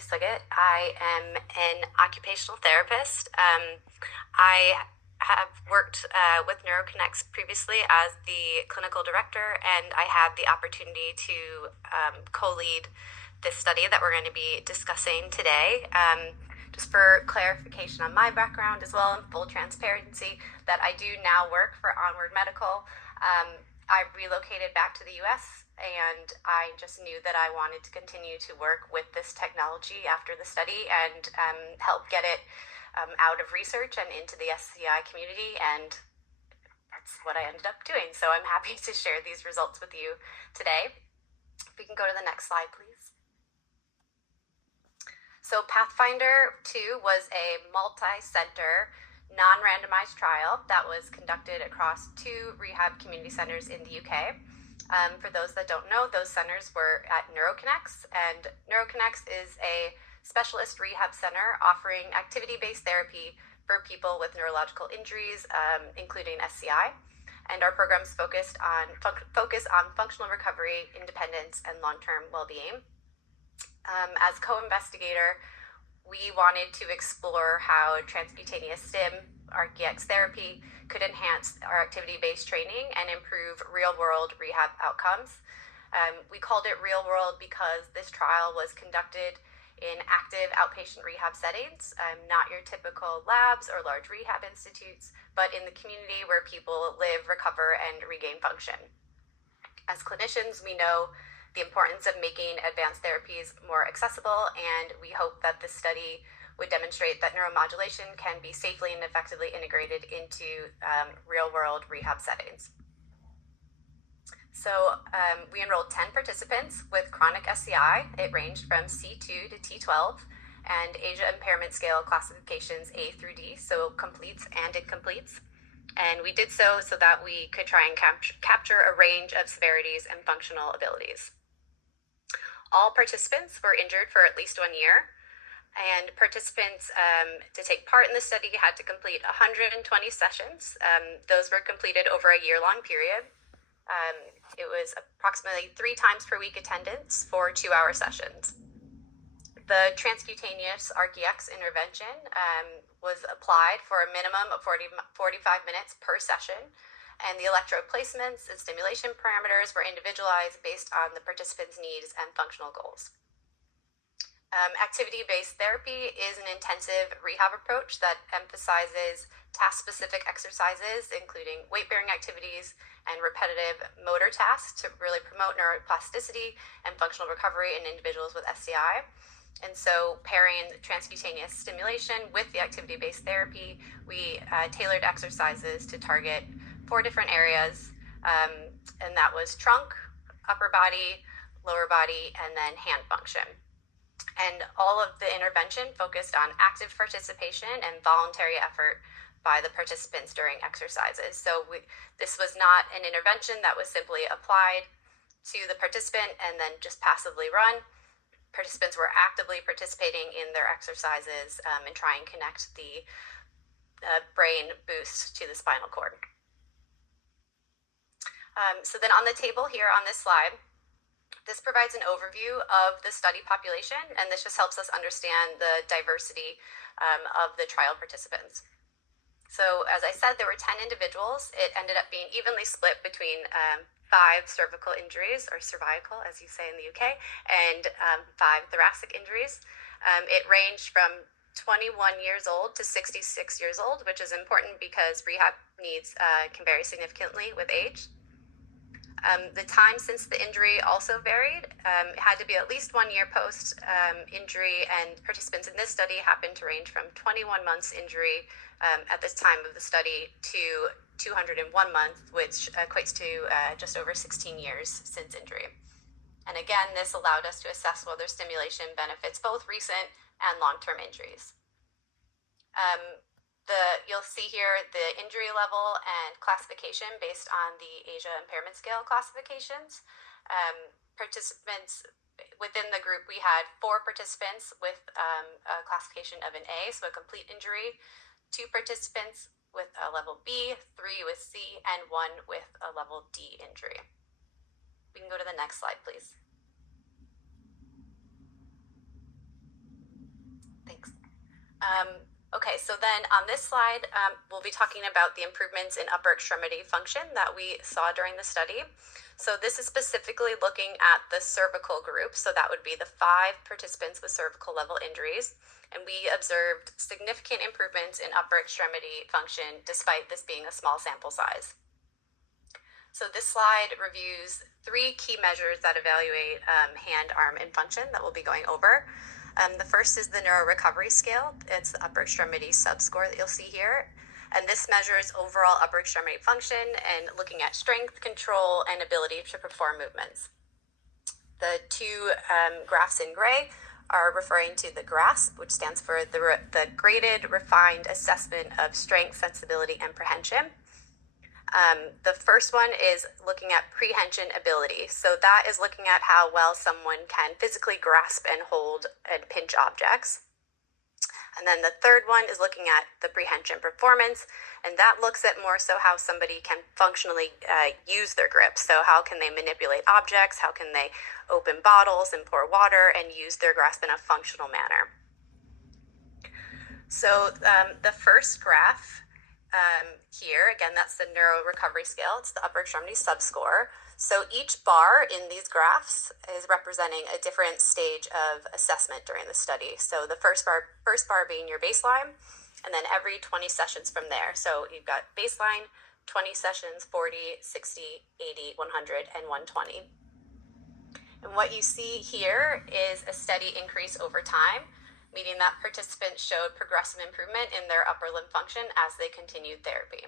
Suggett. I am an occupational therapist. I have worked with NeuroConnects previously as the clinical director, and I had the opportunity to co-lead this study that we're going to be discussing today. Just for clarification on my background as well, and full transparency, that I do now work for Onward Medical. I relocated back to the US, and I just knew that I wanted to continue to work with this technology after the study and help get it out of research and into the SCI community, and that's what I ended up doing. So I'm happy to share these results with you today. If we can go to the next slide, please. So Pathfinder 2 was a multi-center, non-randomized trial that was conducted across 2 rehab community centers in the UK. For those that don't know, those centers were at NeuroConnects, and NeuroConnects is a specialist rehab center offering activity-based therapy for people with neurological injuries, including SCI. And our programs focus on functional recovery, independence, and long-term well-being. As co-investigator, we wanted to explore how transcutaneous stim, Arc-Ex therapy, could enhance our activity-based training and improve real-world rehab outcomes. We called it real-world because this trial was conducted in active outpatient rehab settings, not your typical labs or large rehab institutes, but in the community where people live, recover, and regain function. As clinicians, we know the importance of making advanced therapies more accessible, and we hope that this study would demonstrate that neuromodulation can be safely and effectively integrated into real-world rehab settings. So we enrolled 10 participants with chronic SCI. It ranged from C2 to T12, and Asia Impairment Scale classifications A through D, so completes and incompletes. And we did so that we could try and capture a range of severities and functional abilities. All participants were injured for at least 1 year, and participants to take part in the study had to complete 120 sessions. Those were completed over a year-long period. It was approximately 3 times per week attendance for 2-hour sessions. The transcutaneous Arc-Ex intervention was applied for a minimum of 45 minutes per session, and the electrode placements and stimulation parameters were individualized based on the participants' needs and functional goals. Activity-based therapy is an intensive rehab approach that emphasizes task-specific exercises, including weight-bearing activities and repetitive motor tasks to really promote neuroplasticity and functional recovery in individuals with SCI. And so pairing transcutaneous stimulation with the activity-based therapy, we tailored exercises to target 4 different areas, and that was trunk, upper body, lower body, and then hand function. And all of the intervention focused on active participation and voluntary effort by the participants during exercises. So this was not an intervention that was simply applied to the participant and then just passively run. Participants were actively participating in their exercises and try and connect the brain boost to the spinal cord. So then on the table here on this slide, this provides an overview of the study population, and this just helps us understand the diversity of the trial participants. So as I said, there were 10 individuals. It ended up being evenly split between 5 cervical injuries, or cervical as you say in the UK, and 5 thoracic injuries. It ranged from 21 years old to 66 years old, which is important because rehab needs can vary significantly with age. The time since the injury also varied. It had to be at least 1 year post injury, and participants in this study happened to range from 21 months injury at this time of the study to 201 months, which equates to just over 16 years since injury. And again, this allowed us to assess whether stimulation benefits both recent and long-term injuries. You'll see here the injury level and classification based on the Asia Impairment Scale classifications. Participants within the group, we had 4 participants with a classification of an A, so a complete injury, 2 participants with a level B, 3 with C, and 1 with a level D injury. We can go to the next slide, please. Okay, so then on this slide, we'll be talking about the improvements in upper extremity function that we saw during the study. So this is specifically looking at the cervical group. So that would be the 5 participants with cervical level injuries. And we observed significant improvements in upper extremity function despite this being a small sample size. So this slide reviews 3 key measures that evaluate hand, arm, and function that we'll be going over. The first is the Neuro Recovery Scale. It's the upper extremity subscore that you'll see here. And this measures overall upper extremity function and looking at strength, control, and ability to perform movements. The 2 graphs in gray are referring to the GRASP, which stands for the Graded Refined Assessment of Strength, Sensibility, and Prehension. The first one is looking at prehension ability. So that is looking at how well someone can physically grasp and hold and pinch objects. And then the third one is looking at the prehension performance, and that looks at more so how somebody can functionally use their grip. So how can they manipulate objects, how can they open bottles and pour water and use their grasp in a functional manner. So the first graph here, again, that's the Neuro Recovery Scale. It's the upper extremity subscore. So each bar in these graphs is representing a different stage of assessment during the study. So the first bar being your baseline, and then every 20 sessions from there. So you've got baseline, 20 sessions, 40, 60, 80, 100, and 120. And what you see here is a steady increase over time, meaning that participants showed progressive improvement in their upper limb function as they continued therapy.